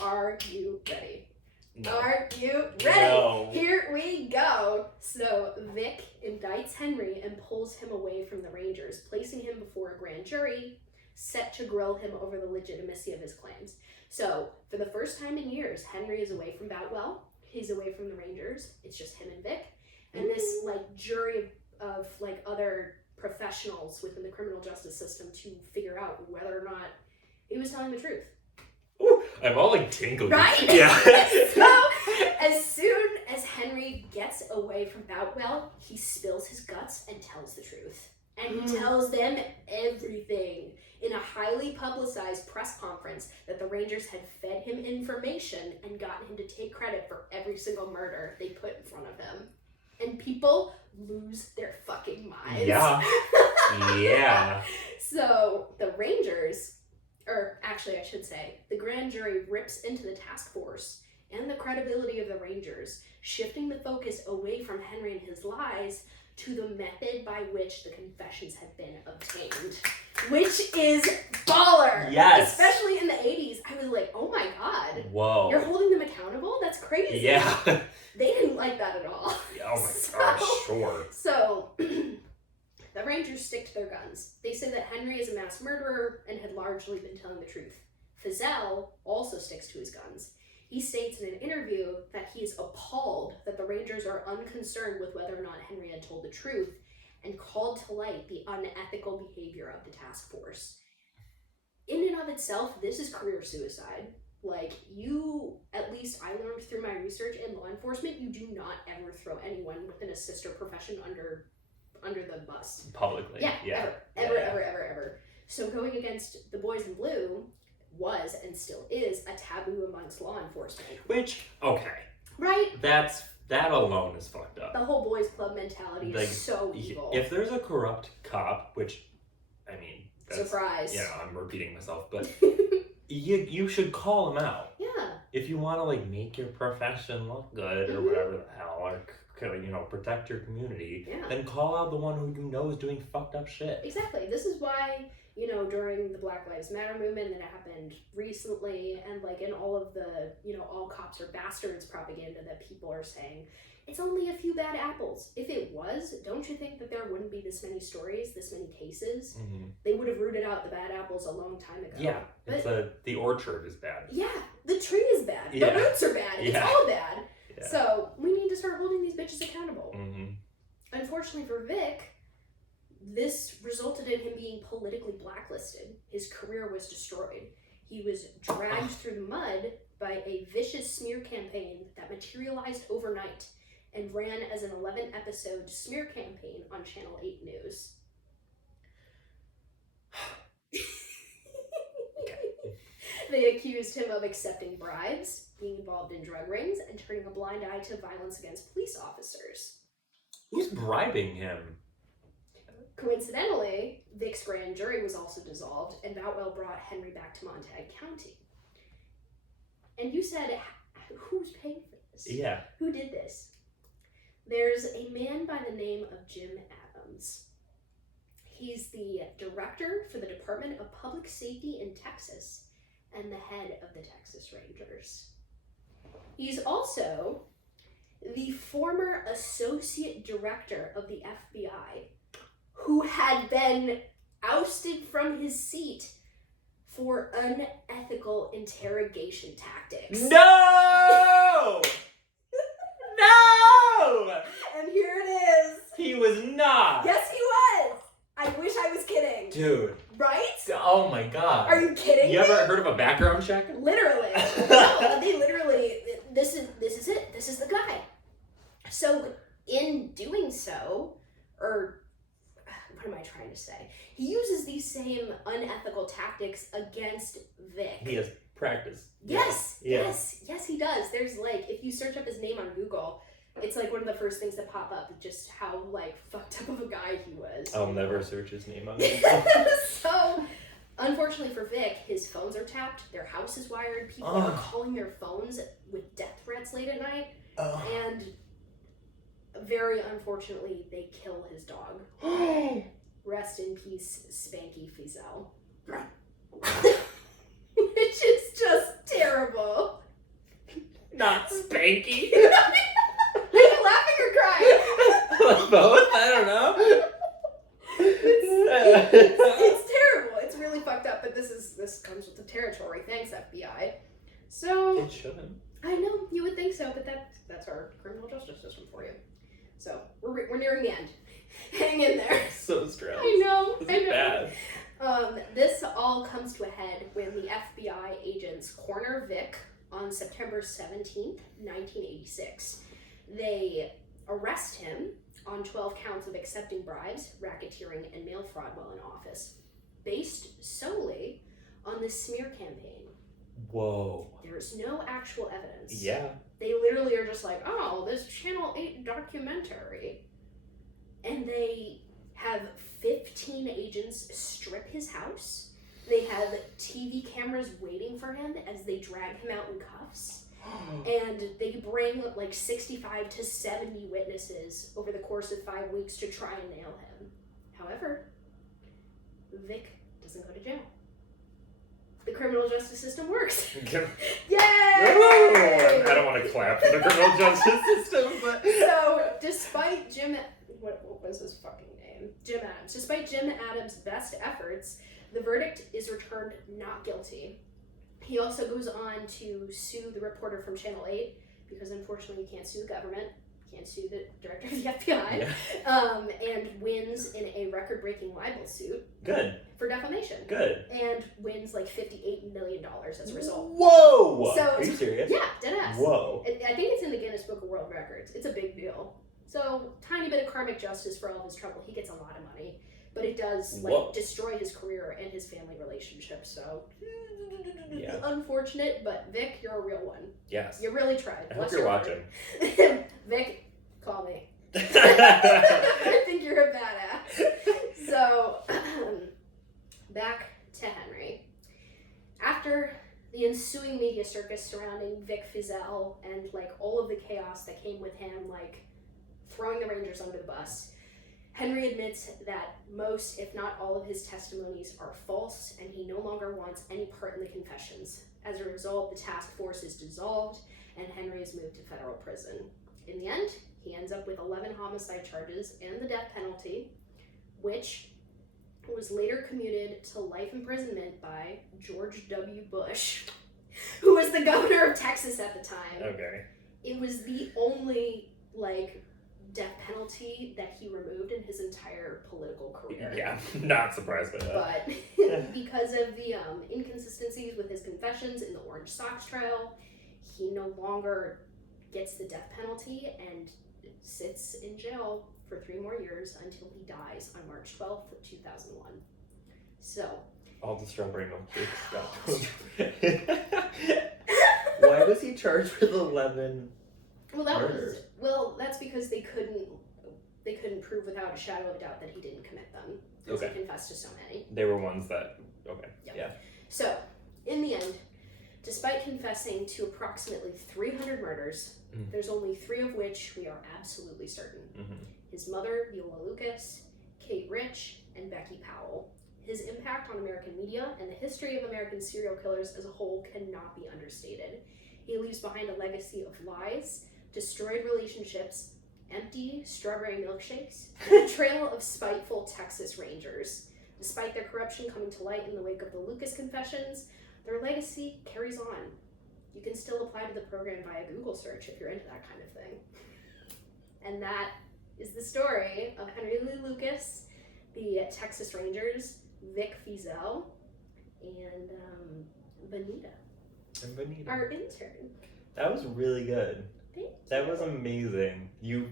Are you ready? No. Are you ready? No. Here we go. So Vic indicts Henry and pulls him away from the Rangers, placing him before a grand jury set to grill him over the legitimacy of his claims. So for the first time in years, Henry is away from Boutwell. He's away from the Rangers. It's just him and Vic. And this jury of other professionals within the criminal justice system to figure out whether or not he was telling the truth. Ooh, I'm all tingly. Right? Yeah. So, as soon as Henry gets away from Boutwell, he spills his guts and tells the truth. And he tells them everything in a highly publicized press conference that the Rangers had fed him information and gotten him to take credit for every single murder they put in front of him. And people lose their fucking minds. Yeah. Yeah. So, the Rangers... or actually I should say, the grand jury rips into the task force and the credibility of the Rangers, shifting the focus away from Henry and his lies to the method by which the confessions had been obtained. Which is baller! Yes! Especially in the 80s, I was like, oh my god. Whoa. You're holding them accountable? That's crazy. Yeah. They didn't like that at all. Oh my gosh, sure. So... the Rangers stick to their guns. They say that Henry is a mass murderer and had largely been telling the truth. Fizell also sticks to his guns. He states in an interview that he is appalled that the Rangers are unconcerned with whether or not Henry had told the truth and called to light the unethical behavior of the task force. In and of itself, this is career suicide. At least I learned through my research in law enforcement, you do not ever throw anyone within a sister profession under the bus. Publicly. Yeah. Ever. So going against the boys in blue was and still is a taboo amongst law enforcement. Which, okay. Right? That alone is fucked up. The whole boys club mentality is so evil. If there's a corrupt cop, which, I mean... Surprise. Yeah, I'm repeating myself, but you should call him out. Yeah. If you want to, make your profession look good or whatever the hell, or... protect your community, then call out the one who you know is doing fucked up shit. Exactly. This is why, during the Black Lives Matter movement that happened recently, and in all of the, all cops are bastards propaganda that people are saying, it's only a few bad apples. If it was, don't you think that there wouldn't be this many stories, this many cases? Mm-hmm. They would have rooted out the bad apples a long time ago. Yeah, but the orchard is bad. Yeah, the tree is bad. The roots are bad. It's all bad. Yeah. So, we need to start holding these bitches accountable. Mm-hmm. Unfortunately for Vic, this resulted in him being politically blacklisted. His career was destroyed. He was dragged through the mud by a vicious smear campaign that materialized overnight and ran as an 11-episode smear campaign on Channel 8 News. They accused him of accepting bribes, being involved in drug rings, and turning a blind eye to violence against police officers. Who's bribing him? Coincidentally, Vic's grand jury was also dissolved, and Boutwell brought Henry back to Montague County. And you said, who's paying for this? Yeah. Who did this? There's a man by the name of Jim Adams. He's the director for the Department of Public Safety in Texas and the head of the Texas Rangers. He's also the former associate director of the FBI, who had been ousted from his seat for unethical interrogation tactics. No! No! And here it is. He was not. Yes, he was. I wish I was kidding. Dude. Right? Oh my god. Are you kidding me? You ever heard of a background check? Literally. No, they literally, this is it. This is the guy. So, in doing so, or what am I trying to say? He uses these same unethical tactics against Vic. He has practice. Yes, Yeah. yes, he does. There's like, if you search up his name on Google, it's like one of the first things that pop up, just how like fucked up of a guy he was. I'll never search his name on Google. So, unfortunately for Vic, his phones are tapped, their house is wired, people are calling their phones with death threats late at night, and very unfortunately, they kill his dog. Rest in peace, Spanky Fizel. Which is just terrible. Not Spanky. Are you laughing or crying? Both? I don't know. It's terrible. It's really fucked up, but this comes with the territory. Thanks, FBI. So It shouldn't. I know you would think so, but that's our criminal justice system for you. So we're nearing the end. Hang in there. So stressed. I know. This is bad. This all comes to a head when the FBI agents corner Vic on September 17th, 1986. They arrest him on 12 counts of accepting bribes, racketeering, and mail fraud while in office, based solely on the smear campaign. Whoa. There's no actual evidence. Yeah. They literally are just like, oh, this Channel 8 documentary. And they have 15 agents strip his house. They have TV cameras waiting for him as they drag him out in cuffs. And they bring like 65 to 70 witnesses over the course of 5 weeks to try and nail him. However, Vic doesn't go to jail. The criminal justice system works. Yay! I don't want to clap for the criminal justice system, but... So, despite what was his fucking name? Jim Adams. Despite Jim Adams' best efforts, the verdict is returned not guilty. He also goes on to sue the reporter from Channel 8, because unfortunately you can't sue the government, you can't sue the director of the FBI, and wins in a record-breaking libel suit. Good. For defamation. Good. And wins like $58 million as a result. Whoa! So, are you serious? Yeah, deadass. Whoa. I think it's in the Guinness Book of World Records. It's a big deal. So, tiny bit of karmic justice for all of his trouble. He gets a lot of money. But it does, like, destroy his career and his family relationship. So, yeah. Unfortunate, but Vic, you're a real one. Yes. You really tried. I hope you're watching. Vic, call me. I think you're a badass. So, back to Henry. After the ensuing media circus surrounding Vic Fizel and, like, all of the chaos that came with him, like, throwing the Rangers under the bus, Henry admits that most, if not all, of his testimonies are false, and he no longer wants any part in the confessions. As a result, the task force is dissolved, and Henry is moved to federal prison. In the end, he ends up with 11 homicide charges and the death penalty, which was later commuted to life imprisonment by George W. Bush, who was the governor of Texas at the time. Okay. It was the only, like, death penalty that he removed in his entire political career. Yeah, not surprised by that. But because of the inconsistencies with his confessions in the Orange Socks trial, he no longer gets the death penalty and sits in jail for 3 more years until he dies on March 12th, 2001. So. All the strawberry milkshakes got Why was he charged with 11 murders? That's because they couldn't prove without a shadow of a doubt that he didn't commit them. Because he confessed to so many. They were ones that, Yep. Yeah. So, in the end, despite confessing to approximately 300 murders, there's only 3 of which we are absolutely certain. His mother, Viola Lucas, Kate Rich, and Becky Powell. His impact on American media and the history of American serial killers as a whole cannot be understated. He leaves behind a legacy of lies, destroyed relationships, empty strawberry milkshakes, and a trail of spiteful Texas Rangers. Despite their corruption coming to light in the wake of the Lucas confessions, their legacy carries on. You can still apply to the program via Google search if you're into that kind of thing. And that is the story of Henry Lee Lucas, the Texas Rangers, Vic Feazell, and Bonita. And Bonita. Our intern. That was really good. Thank That you. was amazing. You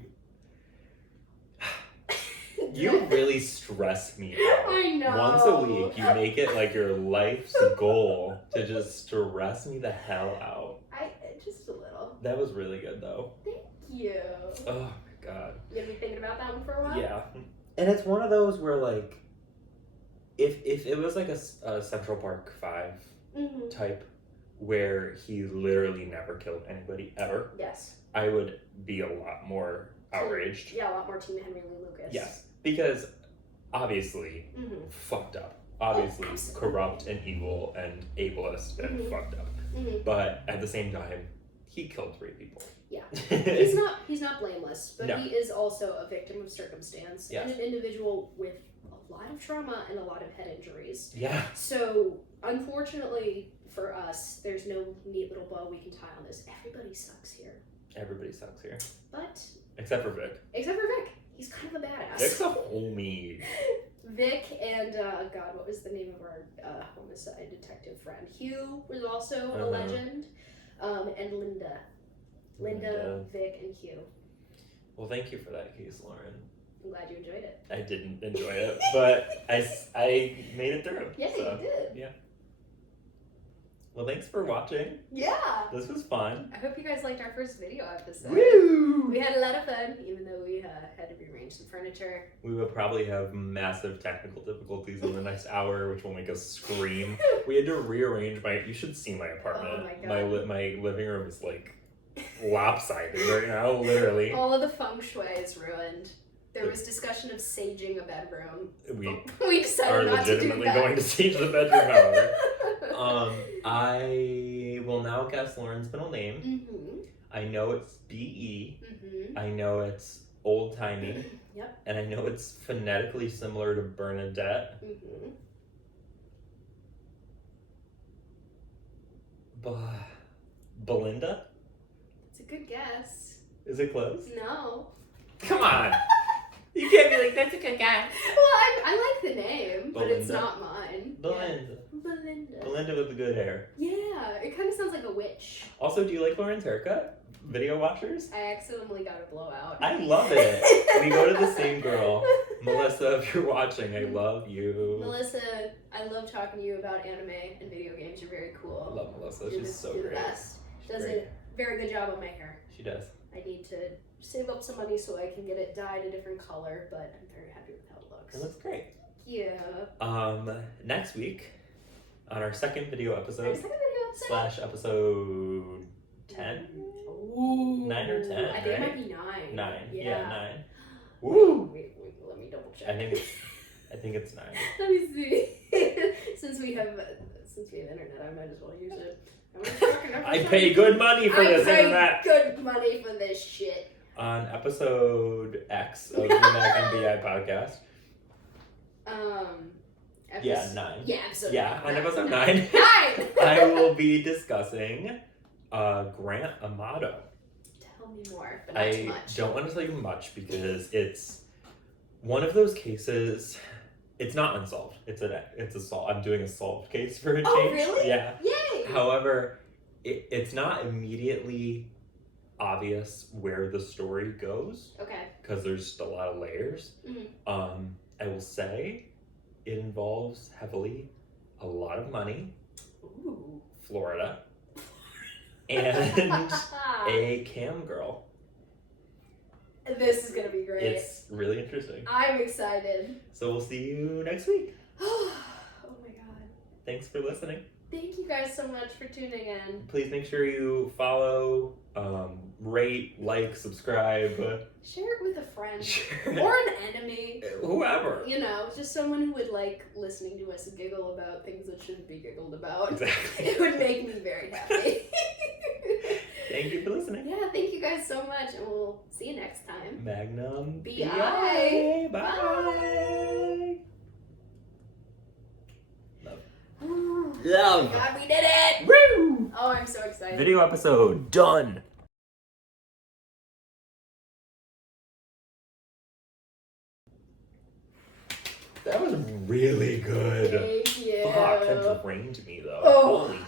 really stress me out. I know. Once a week, you make it like your life's goal to just stress me the hell out. Just a little. That was really good, though. Thank you. Oh my god. You gonna be thinking about that one for a while? Yeah. And it's one of those where, like, if it was like a Central Park 5 Mm-hmm. type where he literally never killed anybody ever, Yes. I would be a lot more outraged. Yeah, a lot more Team Henry Lee Lucas. Yes. Because obviously Mm-hmm. fucked up. Obviously absolutely. corrupt and evil and ableist and Mhm. fucked up. Mm-hmm. But at the same time, he killed 3 people. Yeah. He's not blameless, but No. he is also a victim of circumstance Yes. and an individual with a lot of trauma and a lot of head injuries. Yeah. So, unfortunately for us, there's no neat little bow we can tie on this. Everybody sucks here. Everybody sucks here. But, Except for Vic. except for Vic. He's kind of a badass. Vic's a homie. Vic and, God, what was the name of our homicide detective friend? Hugh was also a Uh-huh. legend. And Linda. Linda, Vic, and Hugh. Well, thank you for that case, Lauren. I'm glad you enjoyed it. I didn't enjoy it, but I made it through. Yeah, so. you did. Well, thanks for watching. Yeah. This was fun. I hope you guys liked our first video episode. Woo! We had a lot of fun, even though we had to rearrange some furniture. We will probably have massive technical difficulties in the next hour, which will make us scream. We had to rearrange you should see my apartment. Oh my God. My living room is like lopsided right now, literally. All of the feng shui is ruined. There was discussion of saging a bedroom. We We decided are not to do legitimately that. going to stage the bedroom, however. I will now guess Lauren's middle name. Mm-hmm. I know it's B.E. Mm-hmm. I know it's old-timey. Yep. And I know it's phonetically similar to Bernadette. Mm-hmm. Belinda? It's a good guess. Is it close? No. Come on! You can't be like, that's a good guess. Well, I like the name, but it's Belinda? not mine. Belinda. Yeah. Belinda. Belinda with the good hair. Yeah, it kind of sounds like a witch. Also, do you like Lauren's haircut? Video watchers? I accidentally got a blowout. I love it. We go to the same girl. Melissa, if you're watching, I love you. Melissa, I love talking to you about anime and video games. You're very cool. I love Melissa. You're She's so you're great. the best. She's Does great. a very good job on my hair. She does. I need to save up some money so I can get it dyed a different color, but I'm very happy with how it looks. It looks great. Yeah. Next week, on our second video Our episode, second video episode? /episode 10? Ooh. 9 or 10, I think it right? might be 9. 9. Yeah. Yeah, 9. Woo! Wait, let me double check. I think it's 9. Let me see. Since we have internet, I might as well use it. I pay good money for this I internet. pay good money for this shit. On episode X of the Magnum B.I podcast. Yeah, 9. Yeah, episode Yeah, 9. on episode 9. 9! I will be discussing Grant Amato. Tell me more, but not too I much. don't want to tell you much because it's one of those cases. It's not unsolved. It's a solved. I'm doing a solved case for a change. Oh, really? Yeah. Yay! However, it's not immediately obvious where the story goes Okay. because there's just a lot of layers. Mhm. I will say it involves heavily a lot of money, Ooh. Florida, and a cam girl. This is gonna be great. It's really interesting. I'm excited. So we'll see you next week. Oh my god. Thanks for listening. Thank you guys so much for tuning in. Please make sure you follow, rate, like, subscribe. Share it with a friend. Share. Or an enemy. Whoever. You know, just someone who would like listening to us giggle about things that shouldn't be giggled about. Exactly. It would make me very happy. Thank you for listening. Yeah, thank you guys so much, and we'll see you next time. Magnum B.I. Bye. Bye. Love. Oh God, we did it! Woo! Oh, I'm so excited. Video episode done. That was really good. Thank you. Fuck, that drained me though. Oh. Holy